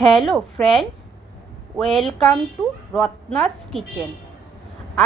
Hello friends, welcome to Ratna's kitchen.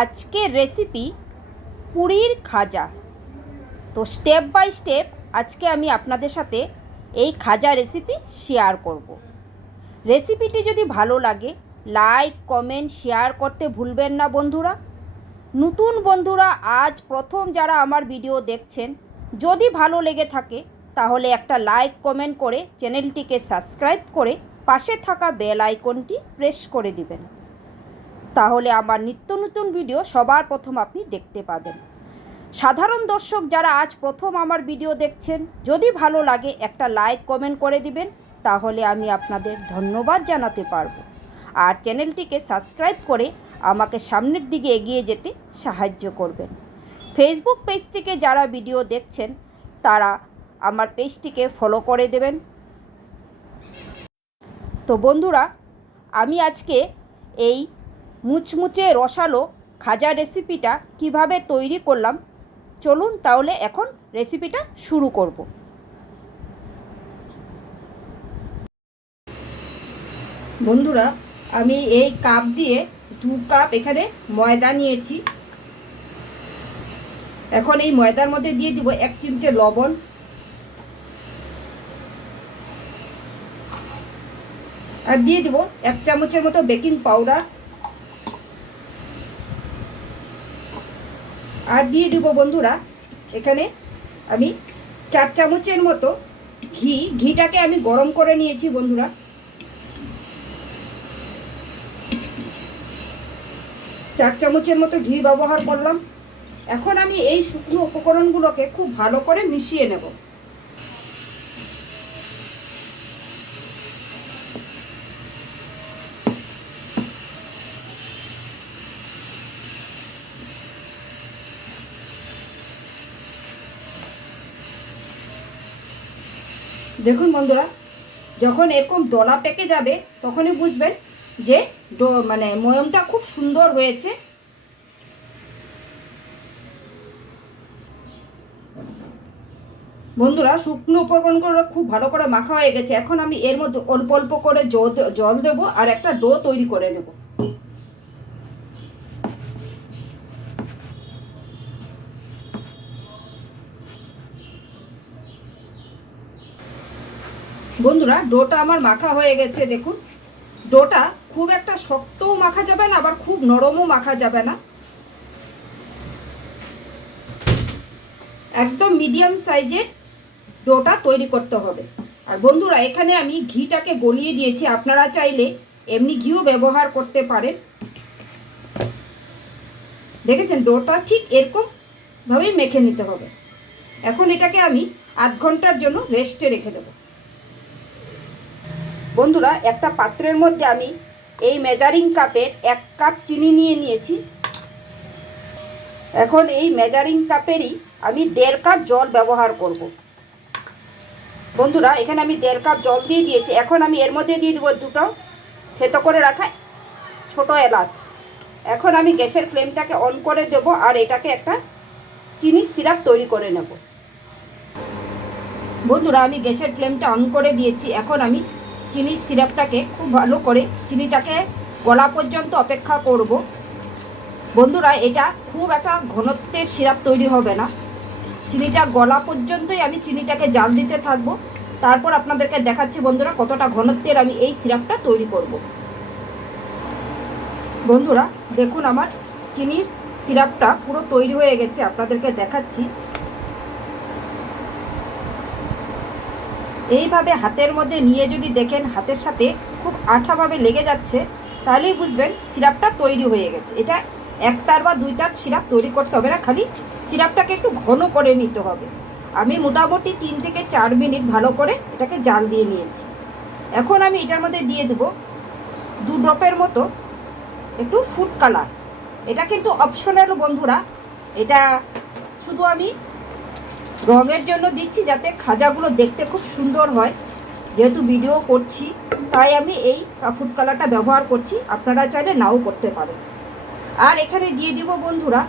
আজকের recipe পুরীর খাজা। তো স্টেপ বাই স্টেপ আজকে আমি আপনাদের সাথে এই খাজা রেসিপি শেয়ার করব। রেসিপিটি যদি ভালো লাগে, লাইক, কমেন্ট, শেয়ার করতে ভুলবেন না বন্ধুরা। নতুন বন্ধুরা, আজ প্রথম যারা আমার ভিডিও দেখছেন, যদি ভালো লেগে থাকে তাহলে একটা লাইক, কমেন্ট করে চ্যানেলটিকে সাবস্ক্রাইব করে পাশে থাকা বেল আইকনটি প্রেস করে দিবেন। তাহলে আমার নিত্য নতুন ভিডিও সবার প্রথম আপনি দেখতে পাবেন। সাধারণ দর্শক যারা আজ প্রথম আমার ভিডিও দেখছেন, যদি ভালো লাগে একটা লাইক, কমেন্ট করে দিবেন, তাহলে আমি আপনাদের ধন্যবাদ জানাতে পারব। আর চ্যানেলটিকে সাবস্ক্রাইব করে আমাকে সামনের দিকে এগিয়ে যেতে সাহায্য করবেন। ফেসবুক পেজ থেকে যারা ভিডিও দেখছেন, তারা আমার পেজটিকে ফলো করে দেবেন। তো বন্ধুরা, আমি আজকে এই মুচমুচে রসালো খাজা রেসিপিটা কীভাবে তৈরি করলাম, চলুন তাহলে এখন রেসিপিটা শুরু করব। বন্ধুরা, আমি এই কাপ দিয়ে দু কাপ এখানে ময়দা নিয়েছি। এখন এই ময়দার মধ্যে দিয়ে দিব এক চিমটে লবণ। আর দিয়ে দিব এক চামচের মতো বেকিং পাউডার আর দিয়ে দিব বন্ধুরা, এখানে আমি চার চামচের মতো ঘি। ঘিটাকে আমি গরম করে নিয়েছি বন্ধুরা। চার চামচের মতো ঘি ব্যবহার করলাম। এখন আমি এই শুকনো উপকরণগুলোকে খুব ভালো করে মিশিয়ে নেব। দেখুন বন্ধুরা, যখন এরকম দলা পেকে যাবে, তখনই বুঝবেন যে মানে ময়মটা খুব সুন্দর হয়েছে। বন্ধুরা, শুকনো উপকরণগুলো খুব ভালো করে মাখা হয়ে গেছে। এখন আমি এর মধ্যে অল্প অল্প করে জল দেবো আর একটা ডো তৈরি করে নেব। বন্ধুরা, ডোটা আমার মাখা হয়ে গেছে, দেখুন। ডোটা খুব একটা শক্তও মাখা যাবে না, আবার খুব নরমও মাখা যাবে না। একদম মিডিয়াম সাইজের ডোটা তৈরি করতে হবে। আর বন্ধুরা, এখানে আমি ঘিটাকে গলিয়ে দিয়েছি, আপনারা চাইলে এমনি ঘিও ব্যবহার করতে পারেন। দেখেছেন, ডোটা ঠিক এরকম ভাবেই মেখে নিতে হবে। এখন এটাকে আমি আধ ঘণ্টার জন্য রেস্টে রেখে দেবো। বন্ধুরা, একটা পাত্রের মধ্যে আমি এই মেজারিং কাপের এক কাপ চিনি নিয়ে নিয়েছি। এখন এই মেজারিং কাপেরই আমি দেড় কাপ জল ব্যবহার করব। বন্ধুরা, এখানে আমি দেড় কাপ জল দিয়ে দিয়েছি। এখন আমি এর মধ্যে দিয়ে দেবো দুটো থেতো করে রাখা ছোট এলাচ। এখন আমি গ্যাসের ফ্লেমটাকে অন করে দেব আর এটাকে একটা চিনির সিরাপ তৈরি করে নেব। বন্ধুরা, আমি গ্যাসের ফ্লেমটা অন করে দিয়েছি। এখন আমি চিনির সিরাপটাকে খুব ভালো করে চিনিটাকে গলা পর্যন্ত অপেক্ষা করব। বন্ধুরা, এটা খুব একটা ঘনত্বের সিরাপ তৈরি হবে না। চিনিটা গলা পর্যন্তই আমি চিনিটাকে জাল দিতে থাকব। তারপর আপনাদেরকে দেখাচ্ছি বন্ধুরা কতটা ঘনত্বের আমি এই সিরাপটা তৈরি করব। বন্ধুরা, দেখুন আমার চিনির সিরাপটা পুরো তৈরি হয়ে গেছে, আপনাদেরকে দেখাচ্ছি। এইভাবে হাতের মধ্যে নিয়ে যদি দেখেন হাতের সাথে খুব আঠাভাবে লেগে যাচ্ছে, তাহলেই বুঝবেন সিরাপটা তৈরি হয়ে গেছে। এটা একটার বা দুইটার সিরাপ তৈরি করতে হবে না, খালি সিরাপটাকে একটু ঘন করে নিতে হবে। আমি মোটামুটি তিন থেকে চার মিনিট ভালো করে এটাকে জাল দিয়ে নিয়েছি। এখন আমি এটার মধ্যে দিয়ে দেবো দু ড্রপের মতো একটু ফুড কালার। এটা কিন্তু অপশনাল বন্ধুরা, এটা শুধু আমি রঙের জন্য দিচ্ছি যাতে খাজাগুলো দেখতে খুব সুন্দর হয়। যেহেতু ভিডিও করছি, তাই আমি এই ফুড কালারটা ব্যবহার করছি। আপনারা চাইলে নাও করতে পারেন। আর এখানে দিয়ে দিব বন্ধুরা,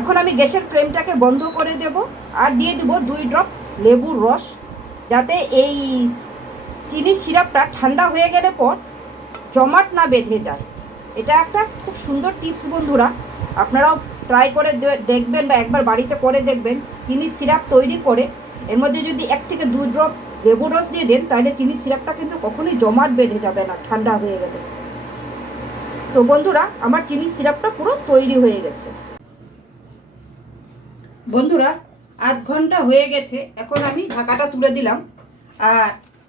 এখন আমি গ্যাসের ফ্লেমটাকে বন্ধ করে দেব। আর দিয়ে দিব দুই ড্রপ লেবুর রস, যাতে এই চিনির সিরাপটা ঠান্ডা হয়ে গেলে পর জমাট না বেঁধে যায়। এটা একটা খুব সুন্দর টিপস বন্ধুরা। আপনারাও ট্রাই করে দেখবেন বা একবার বাড়িতে করে দেখবেন, চিনি সিরাপ তৈরি করে, এর মধ্যে যদি এক থেকে দু ড্রপ লেবু রস দিয়ে দেন, তাহলে চিনি সিরাপটা কিন্তু কখনোই জমাট বেঁধে যাবে না, ঠান্ডা হয়ে গেলে তো বন্ধুরা, আমার চিনির সিরাপটা পুরো তৈরি হয়ে গেছে। বন্ধুরা, আধ ঘণ্টা হয়ে গেছে, এখন আমি ঢাকাটা তুলে দিলাম। আর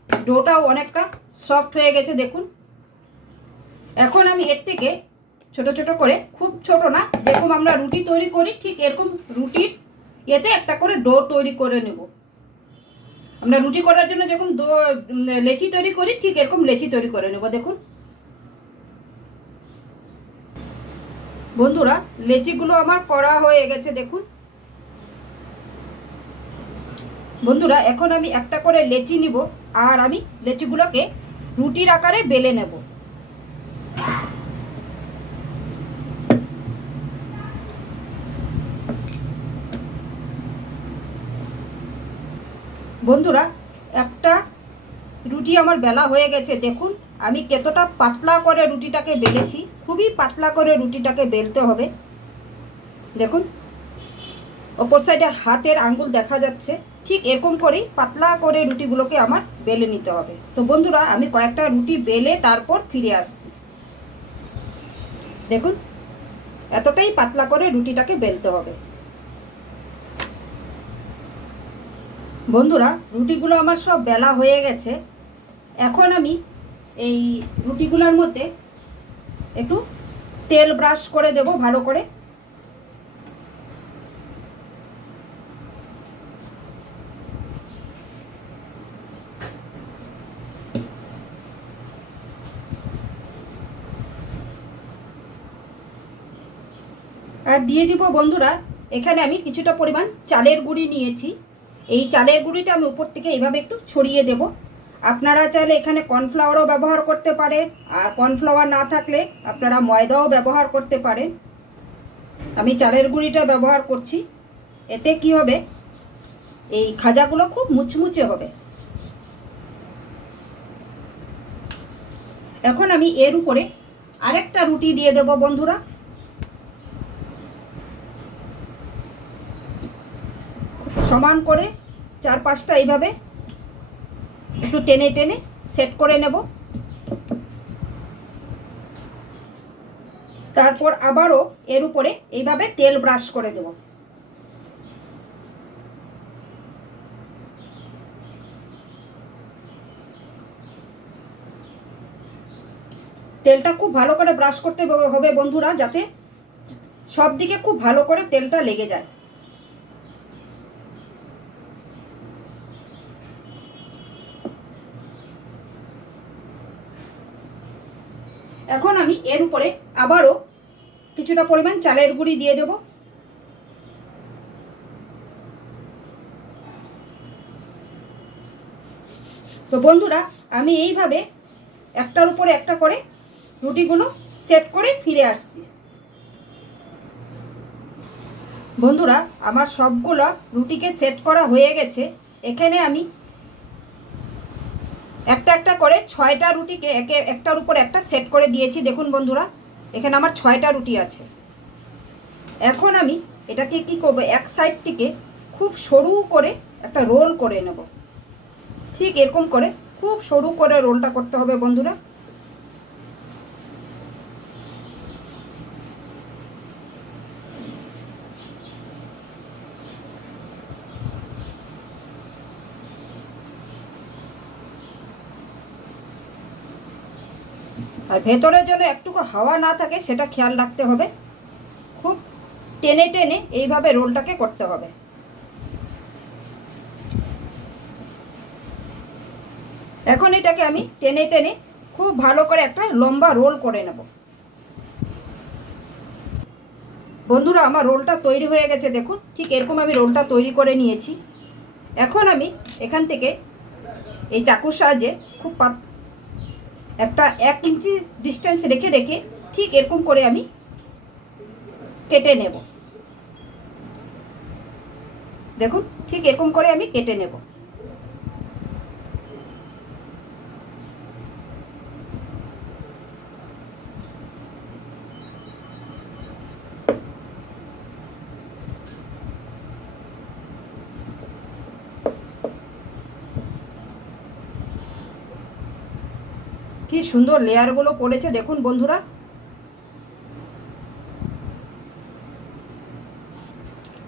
ডোটাও অনেকটা সফট হয়ে গেছে, দেখুন। এখন আমি এর থেকে ছোট ছোট করে, খুব ছোট না, যেরকম আমরা রুটি তৈরি করি, ঠিক এরকম রুটির এতে একটা করে ডো তৈরি করে নেব। আমরা রুটি করার জন্য যখন দো লেচি তৈরি করি, ঠিক এরকম লেচি তৈরি করে নেব, দেখুন। বন্ধুরা, লেচিগুলো আমার করা হয়ে গেছে, দেখুন। বন্ধুরা, এখন আমি একটা করে লেচি নিব, আর আমি লেচিগুলোকে রুটির আকারে বেলে নেব। বন্ধুরা, একটা রুটি আমার বেলা হয়ে গেছে, দেখুন, আমি কতটা পাতলা করে রুটিটাকে বেলেছি, খুবই পাতলা করে রুটিটাকে বেলতে হবে। দেখুন, ওপর সাইডে হাতের আঙ্গুল দেখা যাচ্ছে, ঠিক এরকম করেই পাতলা করে রুটিগুলোকে আমার বেলে নিতে হবে। তো বন্ধুরা, আমি কয়েকটা রুটি বেলে তারপর ফিরে আসছি। দেখুন, এতটাই পাতলা করে রুটিটাকে বেলতে হবে। বন্ধুরা, রুটিগুলো আমার সব বেলা হয়ে গেছে। এখন আমি এই রুটিগুলোর মধ্যে একটু তেল ব্রাশ করে দেব ভালো করে। আর দিয়ে দিব বন্ধুরা, এখানে আমি কিছুটা পরিমাণ চালের গুঁড়ি নিয়েছি। এই চালের গুঁড়িটা আমি উপর থেকে এইভাবে একটু ছড়িয়ে দেব। আপনারা চাইলে এখানে কর্নফ্লাওয়ারও ব্যবহার করতে পারেন, আর কর্নফ্লাওয়ার না থাকলে আপনারা ময়দাও ব্যবহার করতে পারেন। আমি চালের গুঁড়িটা ব্যবহার করছি। এতে কি হবে? এই খাজাগুলো খুব মুচমুচে হবে। এখন আমি এর উপরে আরেকটা রুটি দিয়ে দেব বন্ধুরা। সমান করে চার পাঁচটা এইভাবে একটু টেনে টেনে সেট করে নেব। তারপর আবারও এর উপরে এইভাবে তেল ব্রাশ করে দেব। তেলটা খুব ভালো করে ব্রাশ করতে হবে বন্ধুরা, যাতে সব দিকে খুব ভালো করে তেলটা লেগে যায়। এখন আমি এর উপরে আবারও কিছুটা পরিমাণ চালের গুঁড়ি দিয়ে দেব। তো বন্ধুরা, আমি এইভাবে একটার উপরে একটা করে রুটিগুলো সেট করে ফিরে আসছি। বন্ধুরা, আমার সবগুলো রুটিকে সেট করা হয়ে গেছে। এখানে আমি একটা একটা করে ছয়টা রুটিকে একে একটার উপর একটা সেট করে দিয়েছি। দেখুন বন্ধুরা, এখানে আমার ছয়টা রুটি আছে। এখন আমি এটাকে কি করব? এক সাইড থেকে খুব সরু করে একটা রোল করে নেব। ঠিক এরকম করে খুব সরু করে রোলটা করতে হবে বন্ধুরা। আর ভেতরে জন্য একটুকু হাওয়া না থাকে, সেটা খেয়াল রাখতে হবে। খুব টেনে টেনে এইভাবে রোলটাকে করতে হবে। এখন এটাকে আমি টেনে টেনে খুব ভালো করে একটা লম্বা রোল করে নেব। বন্ধুরা, আমার রোলটা তৈরি হয়ে গেছে, দেখুন। ঠিক এরকম আমি রোলটা তৈরি করে নিয়েছি। এখন আমি এখান থেকে এই চাকুর সাহায্যে খুব পাত একটা এক ইঞ্চি ডিস্টেন্স রেখে রেখে ঠিক এরকম করে আমি কেটে নেব। দেখুন, ঠিক এরকম করে আমি কেটে নেব। কি সুন্দর লেয়ারগুলো পড়েছে দেখুন বন্ধুরা।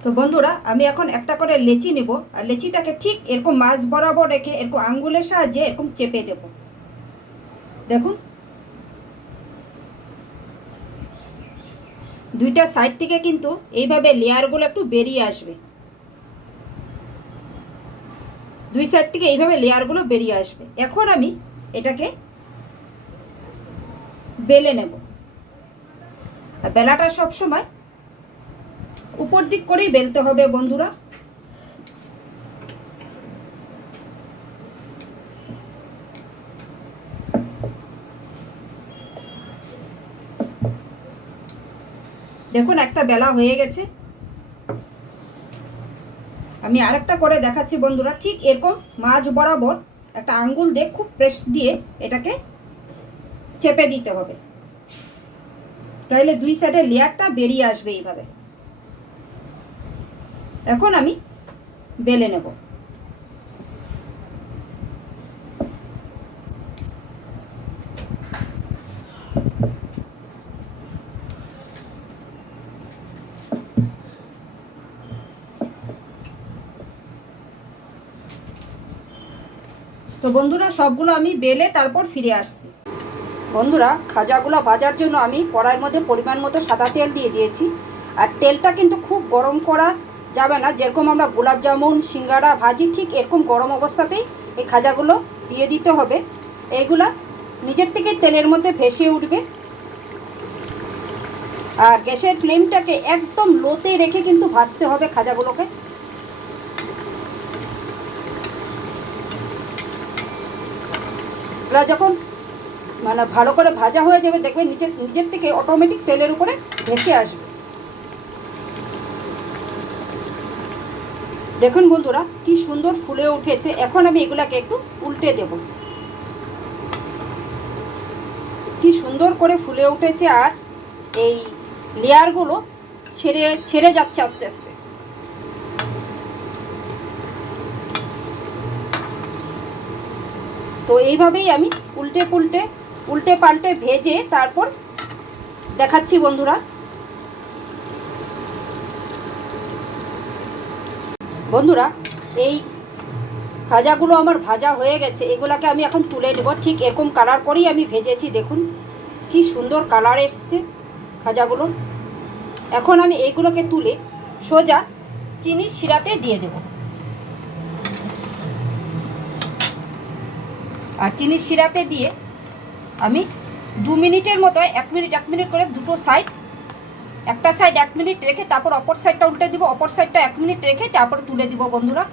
তো বন্ধুরা, আমি এখন একটা করে লেচি নেব, আর লেচিটাকে ঠিক এরকম মাছ বরাবর রেখে এরকম আঙ্গুলের সাহায্যে এরকম চেপে দেব। দেখুন। দুইটা সাইড থেকে কিন্তু এইভাবে লেয়ারগুলো একটু বেরিয়ে আসবে। দুই সাইড থেকে এইভাবে লেয়ারগুলো বেরিয়ে আসবে। এখন আমি এটাকে বেলে নেব। বেলাটা সব সময় উপর দিক করেই বেলতে হবে বন্ধুরা। দেখুন, একটা বেলা হয়ে গেছে। আমি আরেকটা করে দেখাচ্ছি বন্ধুরা। ঠিক এরকম মাছ বরাবর একটা আঙ্গুল দিয়ে, খুব প্রেস দিয়ে এটাকে চেপে দিতে হবে। তাহলে দুই সাইডের লেয়ারটা বেরিয়ে আসবে এইভাবে। এখন আমি বেলে নেব। তো বন্ধুরা, সবগুলো আমি বেলে তারপর ফিরে আসছি। বন্ধুরা, খাজাগুলো ভাজার জন্য আমি কড়াইয়ের মধ্যে পরিমাণ মতো সাদা তেল দিয়ে দিয়েছি। আর তেলটা কিন্তু খুব গরম করা যাবে না। যেরকম আমরা গোলাপ জামুন সিঙ্গারা ভাজি, ঠিক এরকম গরম অবস্থাতেই এই খাজাগুলো দিয়ে দিতে হবে। এইগুলা নিজের থেকে তেলের মধ্যে ভেসে উঠবে। আর গ্যাসের ফ্লেমটাকে একদম লোতে রেখে কিন্তু ভাজতে হবে খাজাগুলোকে। যখন মানে ভালো করে ভাজা হয়ে যাবে, দেখবে নিচের নিজের থেকে অটোমেটিক তেলের উপরে ভেসে আসবে। দেখুন বন্ধুরা, কি সুন্দর ফুলে উঠেছে। এখন আমি এগুলাকে একটু উল্টে দেব। কি সুন্দর করে ফুলে উঠেছে আর এই লেয়ারগুলো ছেড়ে ছেড়ে যাচ্ছে আস্তে আস্তে। তো এইভাবেই আমি উল্টে পুল্টে উল্টে পাল্টে ভেজে তারপর দেখাচ্ছি বন্ধুরা। বন্ধুরা, এই ভাজাগুলো আমার ভাজা হয়ে গেছে, এগুলাকে আমি এখন তুলে নেব। ঠিক এরকম কালার করেই আমি ভেজেছি, দেখুন। কি সুন্দর কালার এসছে খাজাগুলো এখন আমি এইগুলোকে তুলে সোজা চিনির শিরাতে দিয়ে দেব। আর চিনির শিরাতে দিয়ে আমি দু মিনিটের মতো এক মিনিট এক মিনিট করে দুটো সাইড একটা সাইড এক মিনিট রেখে তারপর অপর সাইডটা উল্টে দিব, অপর সাইডটা এক মিনিট রেখে তারপর তুলে দিব বন্ধুরা।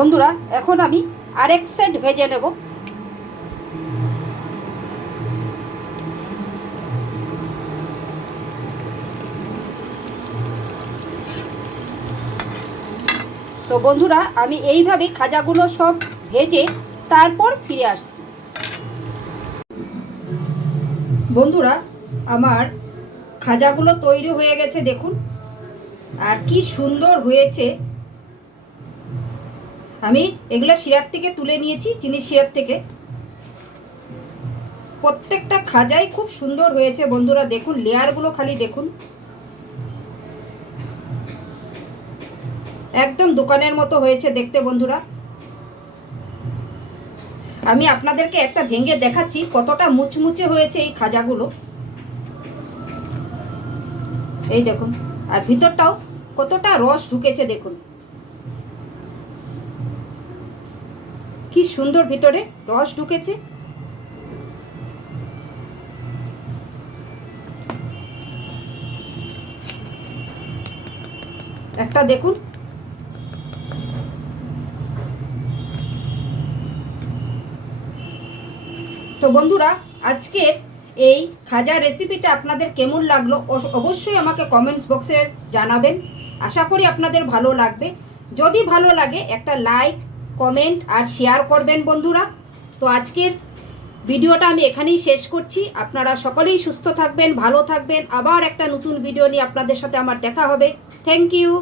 বন্ধুরা, এখন আমি আরেক সাইড ভেজে নেব। তো বন্ধুরা, আমি এইভাবে খাজাগুলো সব ভেজে তারপর ফিরে আসছি। বন্ধুরা, আমার খাজাগুলো তৈরি হয়ে গেছে, দেখুন। আর কি সুন্দর হয়েছে। আমি এগুলো শিরার থেকে তুলে নিয়েছি চিনির শিরার থেকে। প্রত্যেকটা খাজাই খুব সুন্দর হয়েছে বন্ধুরা, দেখুন, লেয়ারগুলো খালি দেখুন। একদম দোকানের মতো হয়েছে দেখতে বন্ধুরা। আমি আপনাদেরকে একটা ভেঙে দেখাচ্ছি, কতটা মুচমুচে হয়েছে এই খাজাগুলো। এই দেখুন, আর ভিতরটাও কতটা রস ঢুকেছে দেখুন। কি সুন্দর ভিতরে রস ঢুকেছে। একটা দেখুন। তো বন্ধুরা, আজকের এই খাজা রেসিপিটা আপনাদের কেমন লাগল অবশ্যই আমাকে কমেন্টস বক্সে জানাবেন। আশা করি আপনাদের ভালো লাগবে। যদি ভালো লাগে, একটা লাইক কমেন্ট আর শেয়ার করবেন বন্ধুরা। তো আজকের ভিডিওটা আমি এখানেই শেষ করছি। আপনারা সকলেই সুস্থ থাকবেন, ভালো থাকবেন। আবার একটা নতুন ভিডিও নিয়ে আপনাদের সাথে আমার দেখা হবে। Thank you